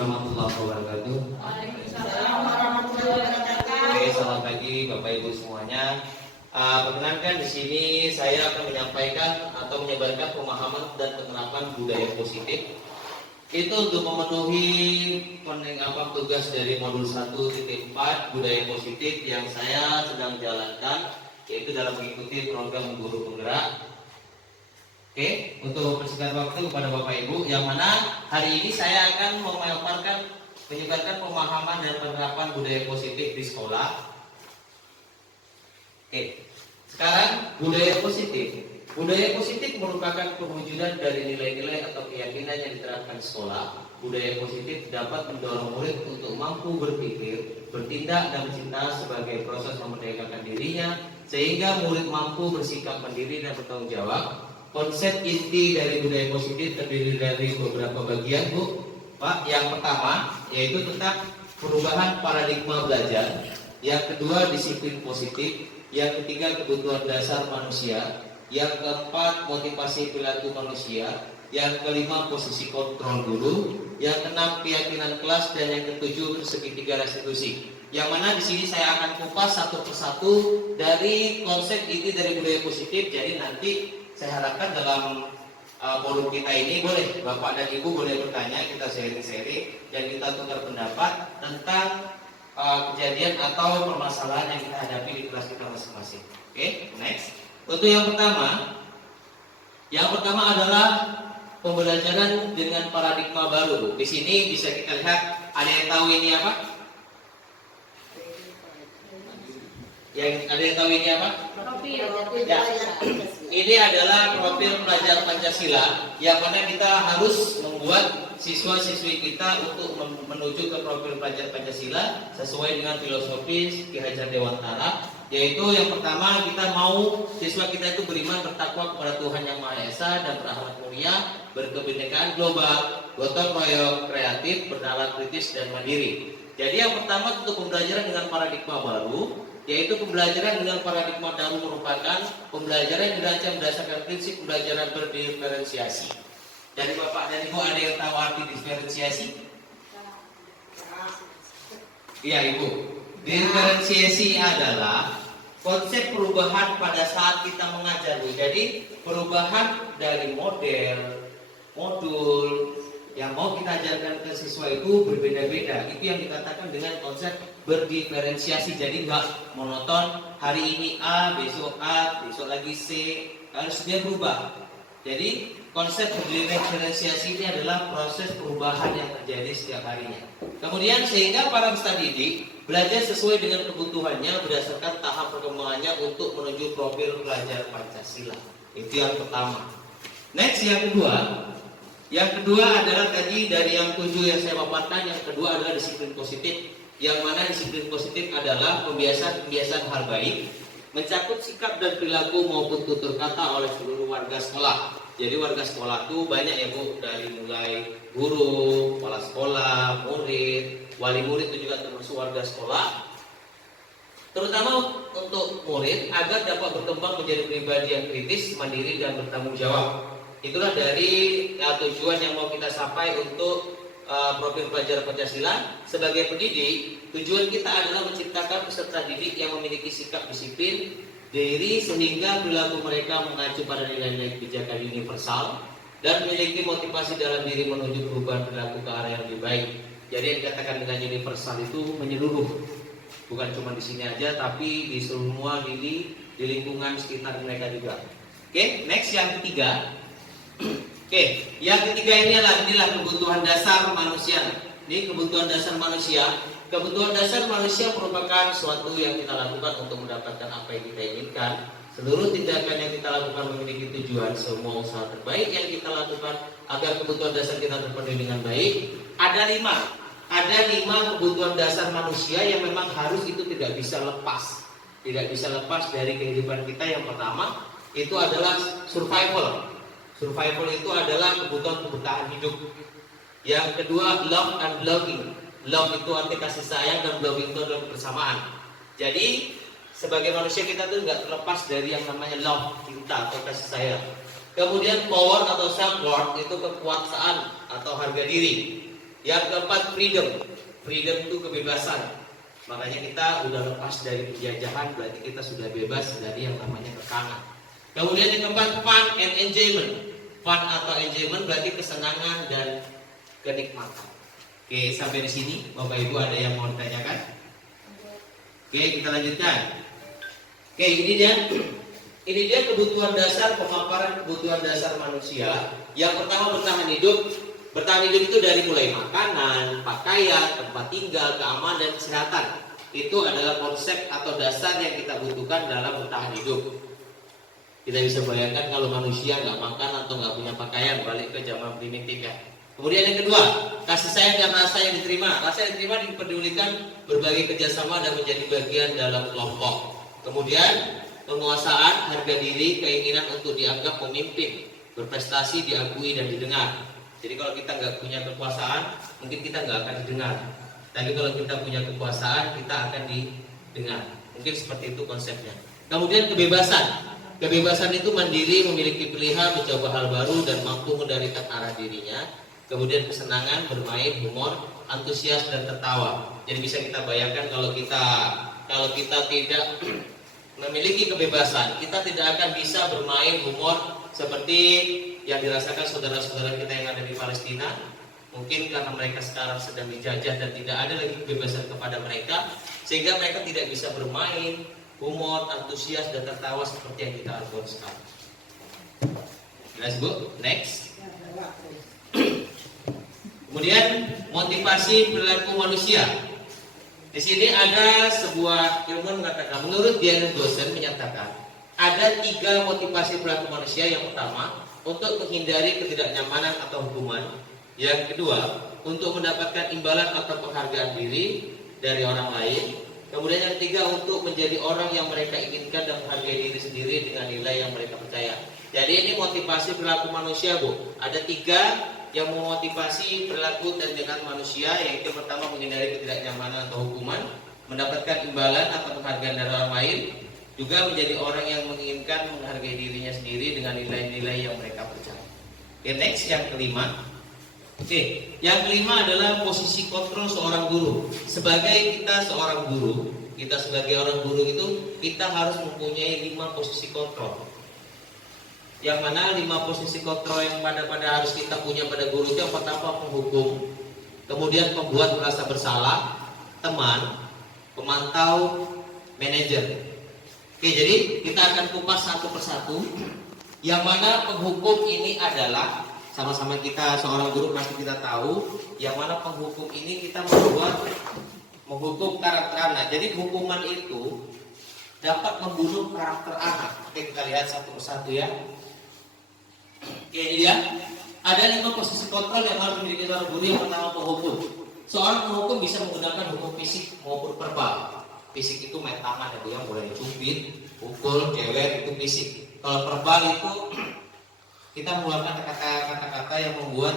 warahmatullahi wabarakatuh. Waalaikumsalam warahmatullahi wabarakatuh. Oke, selamat pagi Bapak Ibu semuanya. Perkenalkan di sini saya akan menyampaikan atau menyebarkan pemahaman dan penerapan budaya positif. Itu untuk memenuhi tugas dari modul 1.4 budaya positif yang saya sedang jalankan, yaitu dalam mengikuti program guru penggerak. Oke, untuk persingkat waktu kepada Bapak Ibu, yang mana hari ini saya akan menyebarkan pemahaman dan penerapan budaya positif di sekolah. Oke, sekarang budaya positif. Budaya positif merupakan perwujudan dari nilai-nilai atau keyakinan yang diterapkan di sekolah. Budaya positif dapat mendorong murid untuk mampu berpikir, bertindak dan mencinta sebagai proses memerdekakan dirinya, sehingga murid mampu bersikap mandiri dan bertanggung jawab. Konsep inti dari budaya positif terdiri dari beberapa bagian, Bu. Pak, yang pertama yaitu tentang perubahan paradigma belajar. Yang kedua, disiplin positif. Yang ketiga, kebutuhan dasar manusia. Yang keempat, motivasi perilaku manusia. Yang kelima, posisi kontrol guru. Yang keenam, keyakinan kelas. Dan yang ketujuh, segitiga restitusi. Yang mana di sini saya akan kupas satu persatu dari konsep inti dari budaya positif. Jadi nanti saya harapkan dalam forum kita ini boleh Bapak dan Ibu boleh bertanya, kita sharing-sharing dan kita tukar pendapat tentang kejadian atau permasalahan yang kita hadapi di kelas kita masing-masing. Oke, next. Untuk yang pertama adalah pembelajaran dengan paradigma baru. Di sini bisa kita lihat, ada yang tahu ini apa? Ada yang tahu ini apa? Ya. Ini adalah profil pelajar Pancasila yang mana kita harus membuat siswa-siswi kita untuk menuju ke profil pelajar Pancasila sesuai dengan filosofis Ki Hajar Dewantara, yaitu yang pertama kita mau siswa kita itu beriman bertakwa kepada Tuhan Yang Maha Esa dan berakhlak mulia, berkebinekaan global, gotong royong, kreatif, bernalar kritis dan mandiri. Jadi yang pertama untuk pembelajaran dengan paradigma baru, yaitu pembelajaran dengan paradigma baru merupakan pembelajaran yang dirancang berdasarkan prinsip pembelajaran berdiferensiasi. Jadi Bapak dan Ibu ada yang tahu arti diferensiasi? Iya Ibu. Diferensiasi adalah konsep perubahan pada saat kita mengajar. Jadi perubahan dari modul yang mau kita ajarkan ke siswa itu berbeda-beda. Itu yang dikatakan dengan konsep berdiferensiasi. Jadi nggak monoton, hari ini A, besok lagi C, harus dia berubah. Jadi konsep berdiferensiasi ini adalah proses perubahan yang terjadi setiap harinya. Kemudian sehingga para peserta didik belajar sesuai dengan kebutuhannya berdasarkan tahap perkembangannya untuk menuju profil pelajar Pancasila. Itu yang pertama. Next, yang kedua adalah tadi dari yang 7 yang saya paparkan. Yang kedua adalah disiplin positif. Yang mana disiplin positif adalah kebiasaan hal baik, mencakup sikap dan perilaku maupun tutur kata oleh seluruh warga sekolah. Jadi warga sekolah itu banyak ya Bu, dari mulai guru, kepala sekolah, murid, wali murid itu juga termasuk warga sekolah. Terutama untuk murid agar dapat berkembang menjadi pribadi yang kritis, mandiri dan bertanggung jawab. Itulah dari tujuan yang mau kita capai untuk profil pelajar Pancasila. Sebagai pendidik, tujuan kita adalah menciptakan peserta didik yang memiliki sikap disiplin diri sehingga perilaku mereka mengacu pada nilai-nilai kebijakan universal dan memiliki motivasi dalam diri menuju perubahan perilaku ke arah yang lebih baik. Jadi yang dikatakan dengan universal itu menyeluruh, bukan cuma di sini aja, tapi di semua di lingkungan sekitar mereka juga. Oke, next yang ketiga. Oke, yang ketiga inilah kebutuhan dasar manusia. Ini kebutuhan dasar manusia. Kebutuhan dasar manusia merupakan suatu yang kita lakukan untuk mendapatkan apa yang kita inginkan. Seluruh tindakan yang kita lakukan memiliki tujuan. Semua usaha terbaik yang kita lakukan agar kebutuhan dasar kita terpenuhi dengan baik. Ada lima kebutuhan dasar manusia yang memang harus itu tidak bisa lepas dari kehidupan kita. Yang pertama itu adalah survival. Survival itu adalah kebutuhan bertahan hidup. Yang kedua, love and belonging. Love itu arti kasih sayang dan belonging itu adalah kebersamaan. Jadi sebagai manusia kita tuh nggak terlepas dari yang namanya love, cinta atau kasih sayang. Kemudian power atau self worth itu kekuasaan atau harga diri. Yang keempat, freedom. Freedom itu kebebasan. Makanya kita udah lepas dari penjajahan, berarti kita sudah bebas dari yang namanya kekangan. Kemudian yang keempat, fun and enjoyment. Fun atau enjoyment berarti kesenangan dan kenikmatan. Oke, sampai di sini Bapak Ibu ada yang mau ditanyakan? Oke, kita lanjutkan. Oke, ini dia kebutuhan dasar, pemaparan kebutuhan dasar manusia. Yang pertama, bertahan hidup. Bertahan hidup itu dari mulai makanan, pakaian, tempat tinggal, keamanan, dan kesehatan. Itu adalah konsep atau dasar yang kita butuhkan dalam bertahan hidup. Kita bisa bayangkan kalau manusia nggak makan atau nggak punya pakaian, balik ke zaman primitif ya. Kemudian yang kedua, kasih sayang dan rasa yang diterima. Rasa yang diterima diperdulikan berbagi kerjasama dan menjadi bagian dalam kelompok. Kemudian penguasaan, harga diri, keinginan untuk dianggap pemimpin, berprestasi, diakui dan didengar. Jadi kalau kita nggak punya kekuasaan, mungkin kita nggak akan didengar. Tapi kalau kita punya kekuasaan, kita akan didengar. Mungkin seperti itu konsepnya. Kemudian kebebasan. Kebebasan itu mandiri, memiliki pilihan, mencoba hal baru dan mampu mengendalikan arah dirinya. Kemudian kesenangan, bermain, humor, antusias dan tertawa. Jadi bisa kita bayangkan kalau kita tidak memiliki kebebasan, kita tidak akan bisa bermain humor seperti yang dirasakan saudara-saudara kita yang ada di Palestina. Mungkin karena mereka sekarang sedang dijajah dan tidak ada lagi kebebasan kepada mereka, sehingga mereka tidak bisa bermain humor, antusias dan tertawa seperti yang kita lakukan sekarang. Jelas Bu? Next. Kemudian motivasi perilaku manusia. Di sini ada sebuah ilmuwan mengatakan, menurut Diana Dosen menyatakan ada 3 motivasi perilaku manusia. Yang pertama, untuk menghindari ketidaknyamanan atau hukuman. Yang kedua, untuk mendapatkan imbalan atau penghargaan diri dari orang lain. Kemudian yang ketiga, untuk menjadi orang yang mereka inginkan dan menghargai diri sendiri dengan nilai yang mereka percaya. Jadi ini motivasi perilaku manusia Bu. Ada 3 yang memotivasi perilaku dan dengan manusia, yaitu pertama menghindari ketidaknyamanan atau hukuman, mendapatkan imbalan atau penghargaan dari orang lain, juga menjadi orang yang menginginkan menghargai dirinya sendiri dengan nilai-nilai yang mereka percaya. Oke, next yang kelima. Oke, yang kelima adalah posisi kontrol seorang guru. Sebagai kita seorang guru, kita sebagai orang guru itu kita harus mempunyai 5 posisi kontrol. Yang mana 5 posisi kontrol yang pada harus kita punya pada guru itu, yang pertama penghukum, kemudian pembuat merasa bersalah, teman, pemantau, manajer. Oke, jadi kita akan kupas satu persatu. Yang mana penghukum ini adalah sama-sama kita seorang guru pasti kita tahu, yang mana penghukum ini kita menghukum karakter anak. Jadi hukuman itu dapat membunuh karakter anak. Oke, kita lihat satu persatu ya. Oke, ini dia. Ada 5 posisi kontrol yang harus dimiliki seorang guru. Yang pertama penghukum. Seorang penghukum bisa menggunakan hukum fisik maupun verbal. Fisik itu main tangan, ada yang boleh cubit, pukul, cewek, itu fisik. Kalau verbal itu kita mengeluarkan kata-kata yang membuat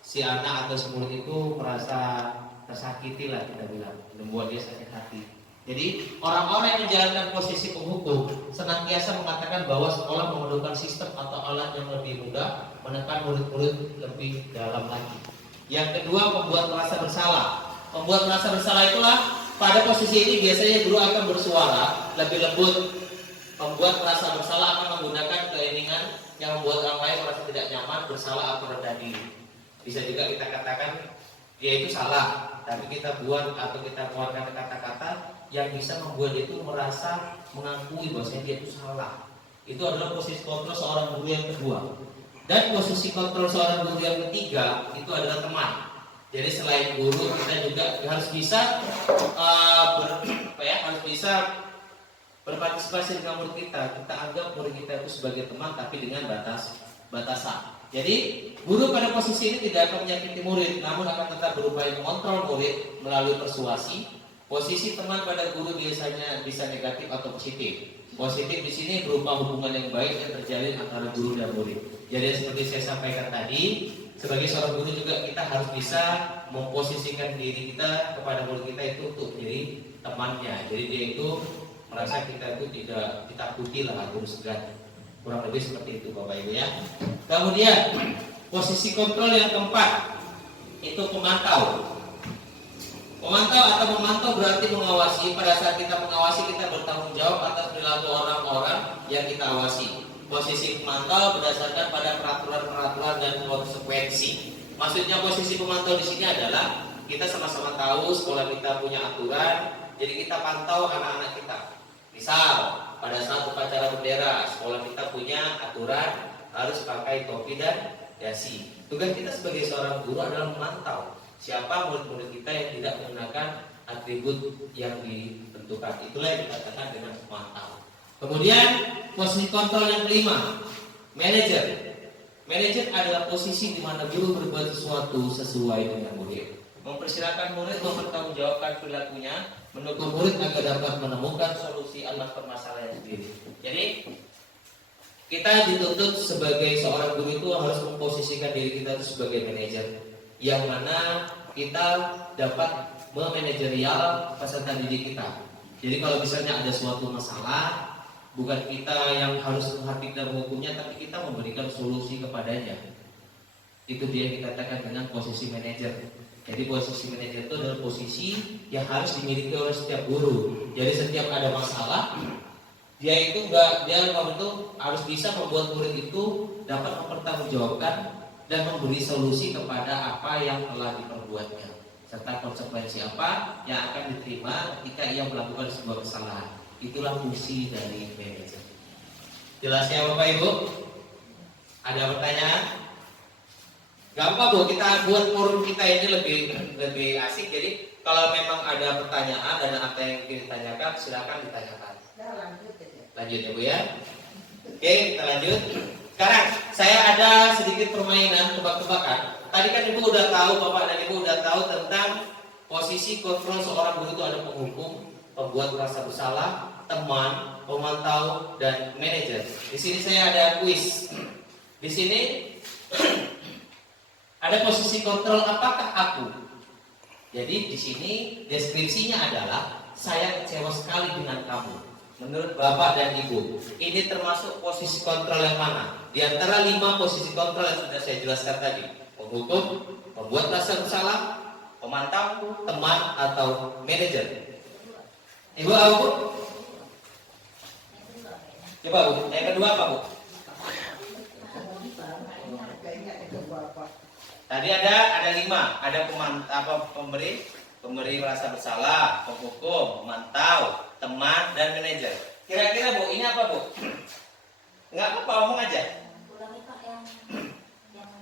si anak atau si murid itu merasa tersakiti lah, kita bilang, membuat dia sakit hati. Jadi orang-orang yang menjalankan posisi penghukum senantiasa mengatakan bahwa sekolah memerlukan sistem atau alat yang lebih mudah menekan murid-murid lebih dalam lagi. Yang kedua, membuat merasa bersalah. Membuat merasa bersalah itulah pada posisi ini biasanya guru akan bersuara lebih lembut. Membuat merasa bersalah akan menggunakan keinginan yang membuat orang lain merasa tidak nyaman, bersalah atau rendah diri. Bisa juga kita katakan dia itu salah, tapi kita buat atau kita keluarkan kata-kata yang bisa membuat dia itu merasa mengakui bahwa dia itu salah. Itu adalah posisi kontrol seorang guru yang kedua. Dan posisi kontrol seorang guru yang ketiga itu adalah teman. Jadi selain guru, kita juga harus bisa harus bisa berpartisipasi dengan murid kita. Kita anggap murid kita itu sebagai teman, tapi dengan batasan. Jadi guru pada posisi ini tidak akan menyakiti murid, namun akan tetap berupaya mengontrol murid melalui persuasi. Posisi teman pada guru biasanya bisa negatif atau positif. Positif di sini berupa hubungan yang baik yang terjalin antara guru dan murid. Jadi seperti saya sampaikan tadi, sebagai seorang guru juga kita harus bisa memposisikan diri kita kepada murid kita itu untuk menjadi temannya. Jadi dia itu merasa kita itu tidak ditakuti lah, guru segan. Kurang lebih seperti itu Bapak Ibu ya. Kemudian posisi kontrol yang keempat, itu pemantau. Pemantau atau memantau berarti mengawasi. Pada saat kita mengawasi, kita bertanggung jawab atas perilaku orang-orang yang kita awasi. Posisi pemantau berdasarkan pada peraturan-peraturan dan konsekuensi. Maksudnya posisi pemantau di sini adalah kita sama-sama tahu sekolah kita punya aturan, jadi kita pantau anak-anak kita. Misal pada saat upacara bendera, sekolah kita punya aturan harus pakai topi dan dasi. Tugas kita sebagai seorang guru adalah memantau siapa murid-murid kita yang tidak menggunakan atribut yang ditentukan. Itulah yang dikatakan dengan memantau. Kemudian posisi kontrol yang kelima, manajer. Manajer adalah posisi di mana guru berbuat sesuatu sesuai dengan murid, mempersilahkan murid mempertanggungjawabkan perilakunya, mendukung murid agar dapat menemukan solusi atas permasalahan sendiri. Jadi kita dituntut sebagai seorang guru itu harus memposisikan diri kita sebagai manajer, yang mana kita dapat memanajerial peserta didik kita. Jadi kalau misalnya ada suatu masalah, bukan kita yang harus menghadapi dan menghukumnya, tapi kita memberikan solusi kepadanya. Itu dia yang dikatakan dengan posisi manajer. Jadi posisi manajer itu adalah posisi yang harus dimiliki oleh setiap guru. Jadi setiap ada masalah, dia harus bisa membuat murid itu dapat mempertanggungjawabkan dan memberi solusi kepada apa yang telah diperbuatnya, serta konsekuensi apa yang akan diterima ketika ia melakukan sebuah kesalahan. Itulah fungsi dari manajer. Jelas ya Bapak Ibu? Ada pertanyaan? Gampang Bu, kita buat forum kita ini lebih asik. Jadi kalau memang ada pertanyaan dan apa yang ditanyakan, silakan ditanyakan. Lanjut ya Bu ya. Oke, kita lanjut. Sekarang saya ada sedikit permainan tebak-tebakan. Tadi kan Ibu udah tahu, Bapak dan Ibu udah tahu tentang posisi kontrol seorang guru itu ada penghukum, pembuat merasa bersalah, teman, pemantau, dan manajer. Di sini saya ada kuis. Di sini ada posisi kontrol apakah aku. Jadi di sini deskripsinya adalah saya kecewa sekali dengan kamu. Menurut Bapak dan Ibu, ini termasuk posisi kontrol yang mana? Di antara 5 posisi kontrol yang sudah saya jelaskan tadi, penghukum, pembuat merasa bersalah, pemantau, teman, atau manajer. Ibu tahu Bu? Coba Bu, yang kedua apa Bu? Tadi ada 5, ada pemberi merasa bersalah, penghukum, pemantau, teman, dan manajer. Kira-kira Bu, ini apa Bu? Enggak apa-apa, ngomong aja. Ulangi Pak yang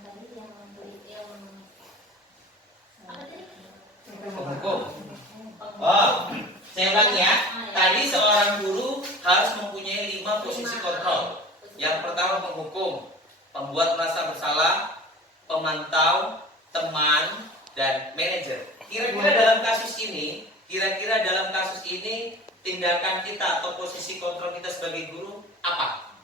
tadi yang apa tadi? Penghukum. Oh, saya ulangi ya. Tadi seorang guru harus mempunyai 5 posisi kontrol. Yang pertama penghukum, pembuat merasa bersalah, pemantau, teman, dan manajer. Kira-kira dalam kasus ini tindakan kita atau posisi kontrol kita sebagai guru apa?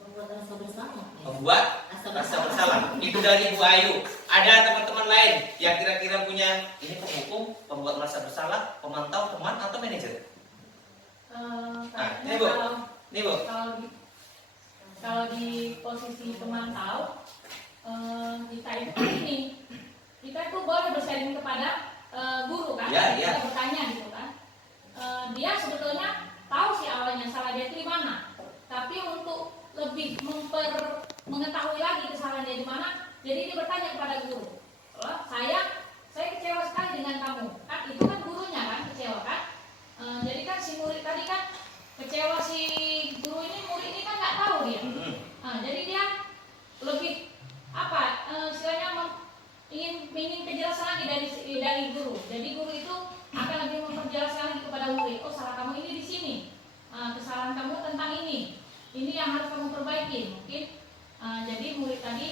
Membuat rasa bersalah. Membuat rasa bersalah. Itu dari Bu Ayu. Ada teman-teman lain yang kira-kira punya ini penghukum, pembuat merasa bersalah, pemantau, teman, atau manajer? Nah, ini Bu. Ini Bu. Kalau di posisi pemantau, kita itu kan ini, kita itu boleh bersharing kepada guru kan, Ya, ya. kita bertanya gitu kan. Dia sebetulnya tahu sih awalnya salah dia itu di mana, tapi untuk lebih mengetahui lagi kesalahan dia di mana, jadi dia bertanya kepada guru. Saya kecewa sekali dengan kamu, kan itu kan gurunya kan kecewa kan. Jadi kan si murid tadi kan kecewa, si guru ini, murid ini kan nggak tahu dia. Jadi dia lebih istilahnya ingin kejelasan lagi dari guru. Jadi guru itu akan lebih memperjelaskan lagi kepada murid. Oh, salah kamu ini di sini. Kesalahan kamu tentang ini. Ini yang harus kamu perbaiki. Mungkin jadi murid tadi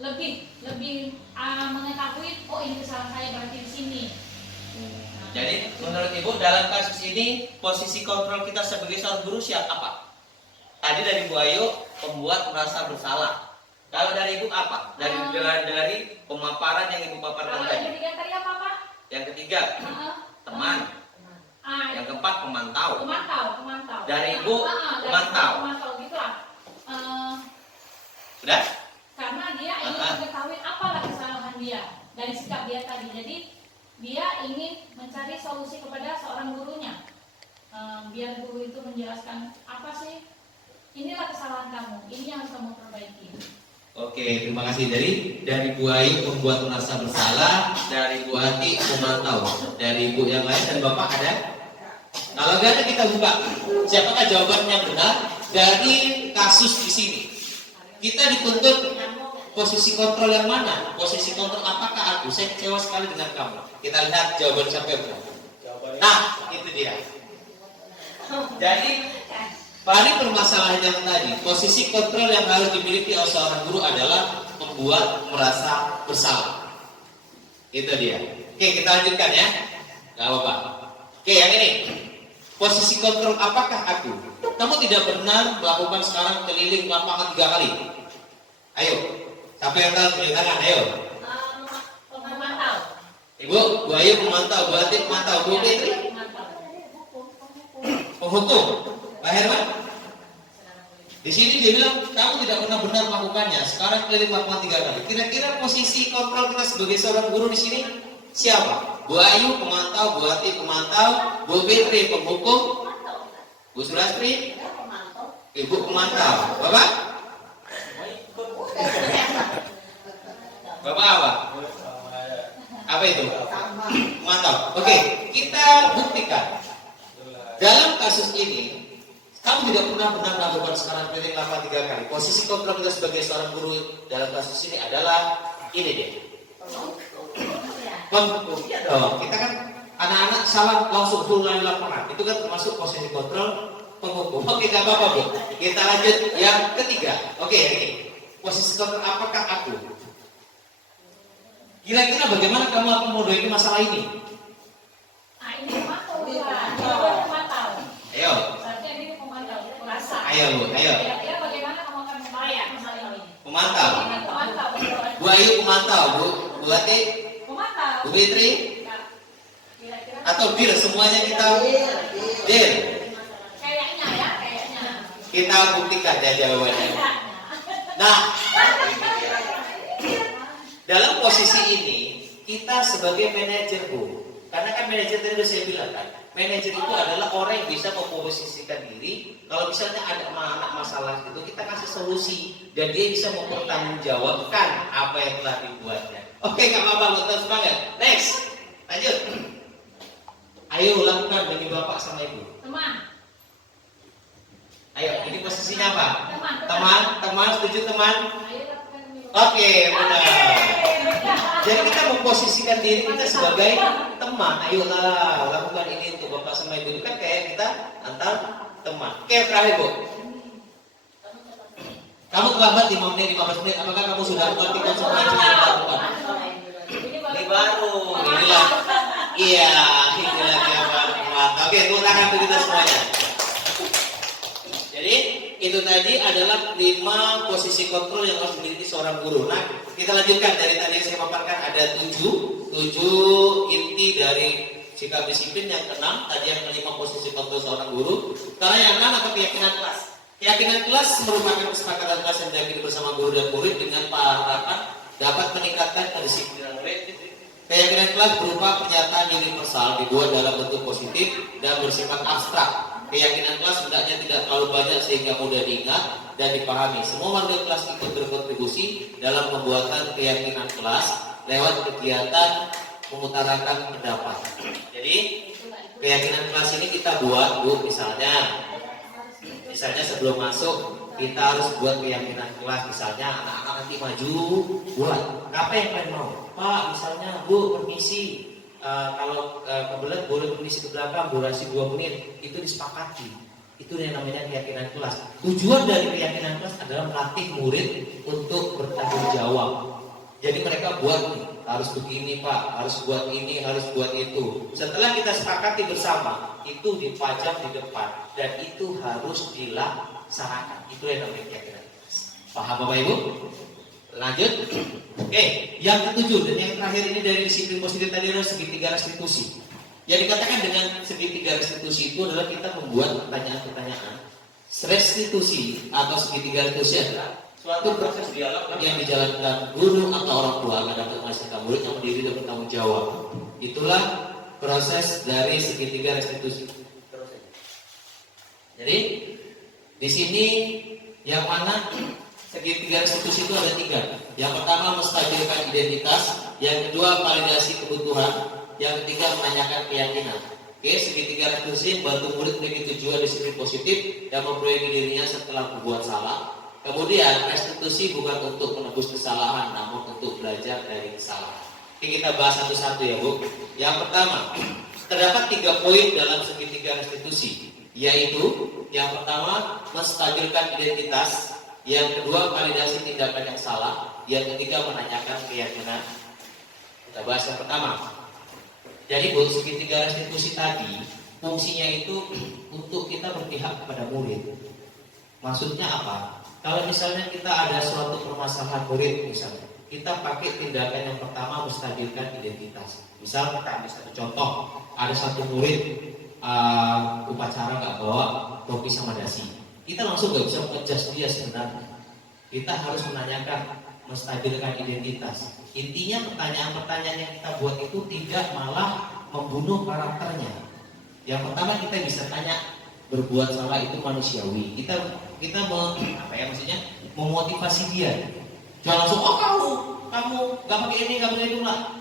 lebih mengetahui. Oh, ini kesalahan saya berarti di sini. Jadi menurut Ibu dalam kasus ini posisi kontrol kita sebagai seorang guru siapa apa? Tadi dari Bu Ayu pembuat merasa bersalah. Kalau dari Ibu apa? Dari pemaparan yang Ibu paparkan Kalau tadi. yang ketiga tadi apa? Yang ketiga teman. Yang keempat pemantau. Pemantau. Dari Ibu pemantau. Pemantau gitulah. Sudah? Karena dia ingin mengetahui apalah kesalahan dari sikap dia tadi. Jadi dia ingin mencari solusi kepada seorang gurunya. Biar guru itu menjelaskan apa sih, inilah kesalahan kamu, ini yang harus kamu perbaiki. Oke, terima kasih. Dari Bu Ayu membuat merasa bersalah, dari Bu Ati memantau, dari ibu yang lain dan bapak ada? Kalau nggak ada kita buka. Siapakah jawabannya benar dari kasus di sini? Kita dituntut posisi kontrol yang mana? Posisi kontrol apakah aku? Saya kecewa sekali dengan kamu. Kita lihat jawaban siapa yang benar. Nah, itu dia. Jadi dari permasalahan yang tadi, posisi kontrol yang harus dimiliki oleh seorang guru adalah membuat merasa bersalah. Itu dia. Oke, kita lanjutkan ya. Gak apa-apa. Oke, yang ini. Posisi kontrol apakah aku? Kamu tidak benar melakukan sekarang keliling lapangan 3 kali. Ayo, siapa yang tahu tunjuk tangan? Ayo. Pemantau. Ibu, Bu Ayu memantau, Bu Ati memantau, Bu Fitri penghukum. Pak Herman? Di sini dia bilang kamu tidak pernah benar melakukannya. Sekarang keliling lapangan 3 kali. Kira-kira posisi kontrol kita sebagai seorang guru di sini siapa? Bu Ayu pemantau, Bu Ati pemantau, Bu Fitri penghukum, Bu Surastri, Ibu pemantau. Bapak? Bapak apa? Apa itu? Pemantau. Oke, kita buktikan. Dalam kasus ini, kamu tidak pernah melakukan sekarang keliling lapangan 3 kali. Posisi kontrol kita sebagai seorang guru dalam kasus ini adalah ini dia. Penghukum. Kita kan anak-anak salah langsung turun di lapangan. Itu kan termasuk posisi kontrol penghukum. Oke, tidak apa-apa Bu. Kita lanjut yang ketiga. Oke, yang ini. Posisi kontrol apakah aku? Kira-kira bagaimana kamu akan menghadapi masalah ini? Nah, ini pemantau bukan. Dia pemantau. Ayo. Seharusnya ini pemantau. Merasa. Ayo Bu, ayo. Kira-kira bagaimana kamu akan membayar masalah ini? Pemantau. Pemantau. Bu Ayu pemantau, Bu Ati, Pemantau. Bu Fitri, Kira-kira. atau bir semuanya kita bir. Kayaknya ya, kayaknya. Kita buktikan ya jawabannya. Kayaknya. Nah, dalam posisi ini kita sebagai manajer Bu, karena kan manajer tadi sudah saya bilang kan, manajer itu adalah orang yang bisa memposisikan diri. Kalau misalnya ada anak masalah itu, kita kasih solusi dan dia bisa mempertanggungjawabkan apa yang telah dibuatnya. Oke, nggak apa-apa, tetap semangat. Next, lanjut. Ayo lakukan bagi bapak sama ibu. Teman. Ayo, ini posisinya apa? Teman. Teman, setuju teman? Ayo lakukan dulu. Oke, benar. Jadi kita memposisikan diri kita sebagai teman. Ayolah, lakukan ini untuk bapak sama ibu. Itu kan kayak kita antar teman. Oke, terakhir Bu. Kamu terlambat 5 menit, 15 menit. Apakah kamu sudah melakukan semua yang sudah dilakukan? Ini baru. Inilah. Iya, inilah dia Pak. Oke, tepuk tangan untuk kita semuanya. Jadi itu tadi adalah 5 posisi kontrol yang harus dimiliki seorang guru. Nah, kita lanjutkan dari tadi yang saya paparkan ada 7 inti dari sikap disiplin. Yang ke-6 tadi yang ke-5 posisi kontrol seorang guru. Karena yang 6 atau keyakinan kelas. Keyakinan kelas merupakan kesepakatan kelas yang diyakini bersama guru dan murid dengan harapan dapat meningkatkan kedisiplinan murid. Keyakinan kelas berupa pernyataan universal dibuat dalam bentuk positif dan bersifat abstrak. Keyakinan kelas hendaknya tidak terlalu banyak sehingga mudah diingat dan dipahami. Semua warga kelas ikut berkontribusi dalam pembuatan keyakinan kelas lewat kegiatan mengutarakan pendapat. Jadi keyakinan kelas ini kita buat Bu, misalnya sebelum masuk kita harus buat keyakinan kelas. Misalnya anak-anak nanti maju buat apa yang kalian mau? Pak, misalnya Bu permisi. Kalau kebelet boleh permisi ke belakang durasi 2 menit, itu disepakati. Itu yang namanya keyakinan kelas. Tujuan dari keyakinan kelas adalah melatih murid untuk bertanggung jawab. Jadi mereka buat nih, harus begini Pak, harus buat ini, harus buat itu. Setelah kita sepakati bersama, itu dipajang di depan dan itu harus dilaksanakan. Itu yang namanya keyakinan kelas. Paham Bapak Ibu? Lanjut. Oke, yang ke-7 dan yang terakhir ini dari disiplin positif tadi adalah segitiga restitusi. Yang dikatakan dengan segitiga restitusi itu adalah kita membuat pertanyaan-pertanyaan. Restitusi atau segitiga restitusi adalah suatu proses dialog yang dijalankan guru atau orang tua terhadap masyarakat murid yang berdiri dan bertanggung jawab. Itulah proses dari segitiga restitusi. Jadi di sini yang mana segitiga restitusi itu ada 3. Yang pertama menstabilkan identitas, yang kedua validasi kebutuhan, yang ketiga menanyakan keyakinan. Oke, segitiga restitusi membantu murid memiliki tujuan disiplin positif yang memperbaiki dirinya setelah berbuat salah. Kemudian restitusi bukan untuk menebus kesalahan, namun untuk belajar dari kesalahan. Oke, kita bahas satu-satu ya Bu. Yang pertama, terdapat 3 poin dalam segitiga restitusi, yaitu yang pertama menstabilkan identitas, yang kedua validasi tindakan yang salah, yang ketiga menanyakan keyakinan. Kita bahas yang pertama. Jadi Bu, segitiga restitusi tadi fungsinya itu untuk kita berpihak kepada murid. Maksudnya apa? Kalau misalnya kita ada suatu permasalahan murid misalnya, kita pakai tindakan yang pertama menstabilkan identitas. Misal kita ambil satu contoh, ada satu murid upacara nggak bawa topi sama dasi. Kita langsung nggak bisa mengejas dia sebenarnya. Kita harus menanyakan, menstabilkan identitas. Intinya pertanyaan-pertanyaan yang kita buat itu tidak malah membunuh karakternya. Yang pertama kita bisa tanya, berbuat salah itu manusiawi. Kita memotivasi dia. Jangan langsung, oh kamu nggak pakai ini, nggak pakai itu lah.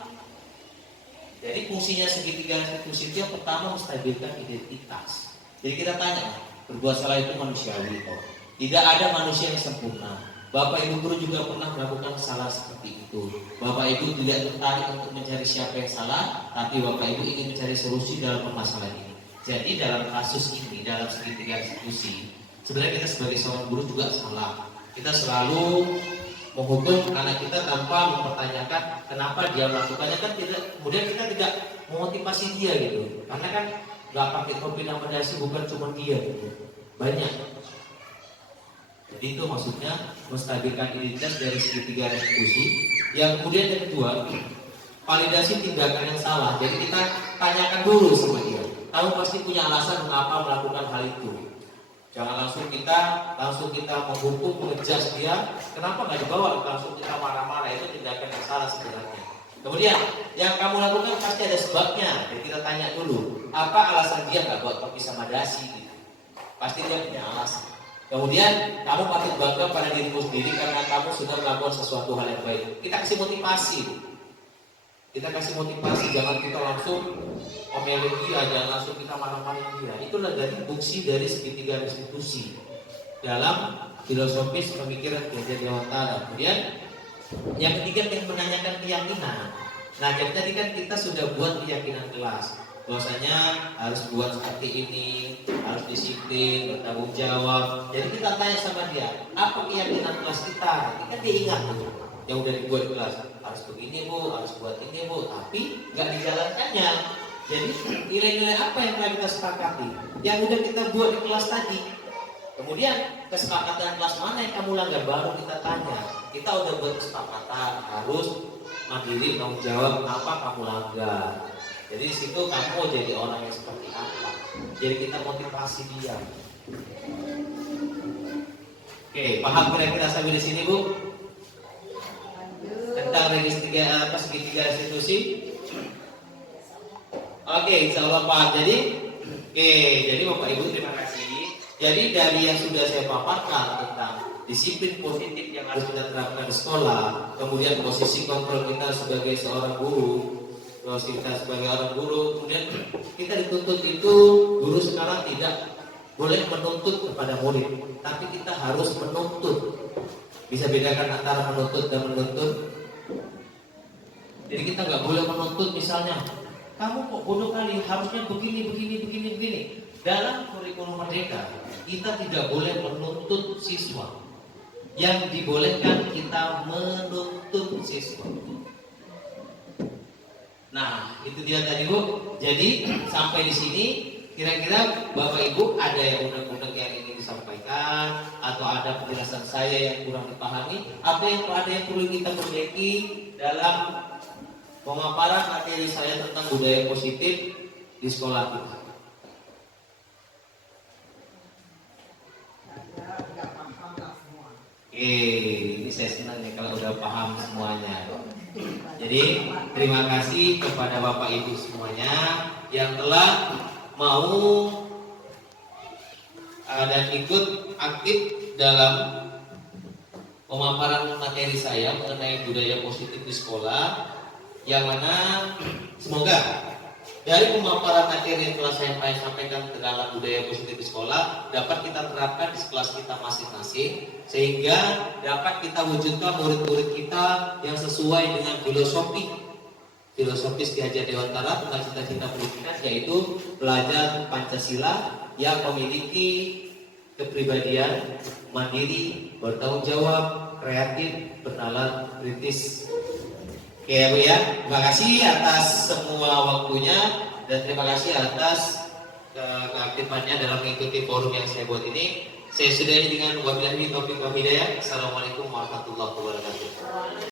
Jadi fungsinya segitiga restitusi itu yang pertama menstabilkan identitas. Jadi kita tanya, berbuat salah itu manusiawi kok. Tidak ada manusia yang sempurna. Bapak Ibu guru juga pernah melakukan kesalahan seperti itu. Bapak Ibu tidak tertarik untuk mencari siapa yang salah, tapi Bapak Ibu ingin mencari solusi dalam permasalahan ini. Jadi dalam kasus ini, dalam segitiga restitusi, sebenarnya kita sebagai seorang guru juga salah. Kita selalu menghukum anak kita tanpa mempertanyakan kenapa dia melakukannya, kan tidak. Kemudian kita tidak memotivasi dia gitu, karena kan nggak pakai topi dan dasi bukan cuma dia gitu, banyak. Jadi itu maksudnya menstabilkan identitas dari segitiga restitusi. Yang kemudian yang kedua, validasi tindakan yang salah. Jadi kita tanyakan dulu sama dia. Kamu pasti punya alasan mengapa melakukan hal itu. Jangan langsung kita menghukum, mengejas dia. Kenapa nggak dibawa? Langsung kita marah-marah, itu tindakan yang salah sebenarnya. Kemudian yang kamu lakukan pasti ada sebabnya. Jadi kita tanya dulu, apa alasan dia nggak bawa topi sama dasi? Gitu. Pasti dia punya alasan. Kemudian kamu patut bangga pada dirimu sendiri karena kamu sudah melakukan sesuatu hal yang baik. Kita kasih motivasi. Jangan kita langsung omelin dia, jangan langsung kita marah-marahin dia. Itulah dari fungsi dari segitiga restitusi dalam filosofis pemikiran Ki Dewantara. Kemudian yang ketiga yang menanyakan keyakinan. Nah, jadi tadi kan kita sudah buat keyakinan kelas. Bahwasanya harus buat seperti ini, harus disiplin, bertanggung jawab. Jadi kita tanya sama dia, apa keyakinan kelas kita? Nanti kan dia ingat tuh, yang udah dibuat kelas. Harus begini Bu, harus buat ini Bu, tapi nggak dijalankannya. Jadi nilai-nilai apa yang telah kita sepakati, yang udah kita buat di kelas tadi. Kemudian kesepakatan kelas mana yang kamu langgar, baru kita tanya. Kita udah buat kesepakatan harus mandiri, tanggung jawab, apa kamu langgar. Jadi di situ kamu jadi orang yang seperti apa. Jadi kita motivasi dia. Oke, paham kira-kira sampai di sini Bu? Tentang segitiga restitusi. Oke, insya Allah paham. Jadi Bapak Ibu terima kasih. Jadi dari yang sudah saya paparkan tentang disiplin positif yang harus kita terapkan di sekolah, kemudian posisi kontrol kita sebagai seorang guru. Kalau kita sebagai orang guru, kemudian kita dituntut itu, guru sekarang tidak boleh menuntut kepada murid, tapi kita harus menuntut. Bisa bedakan antara menuntut dan menuntut. Jadi kita nggak boleh menuntut misalnya, kamu kok bodoh kali, harusnya begini. Dalam kurikulum Merdeka, kita tidak boleh menuntut siswa. Yang dibolehkan kita menuntut siswa. Nah, itu dia tadi Bu. Jadi sampai di sini kira-kira Bapak Ibu ada yang unek-unek yang ingin disampaikan atau ada penjelasan saya yang kurang dipahami, ada yang perlu kita perbaiki dalam pemaparan materi saya tentang budaya positif di sekolah kita. Oke. sudah paham semuanya. Jadi terima kasih kepada Bapak Ibu semuanya yang telah mau dan ikut aktif dalam pemaparan materi saya mengenai budaya positif di sekolah, yang mana semoga dari pemaparan materi yang telah saya sampaikan ke dalam budaya positif di sekolah dapat kita terapkan di kelas kita masing-masing, sehingga dapat kita wujudkan murid-murid kita yang sesuai dengan filosofis Ki Hajar Dewantara tentang cita-cita pendidikan, yaitu belajar Pancasila yang memiliki kepribadian mandiri, bertanggung jawab, kreatif, bernalar, kritis. Oke ya Bu ya, terima kasih atas semua waktunya dan terima kasih atas keaktifannya dalam mengikuti forum yang saya buat ini. Saya sudahi dengan wabillahi taufiq wal hidayah. Assalamualaikum warahmatullahi wabarakatuh.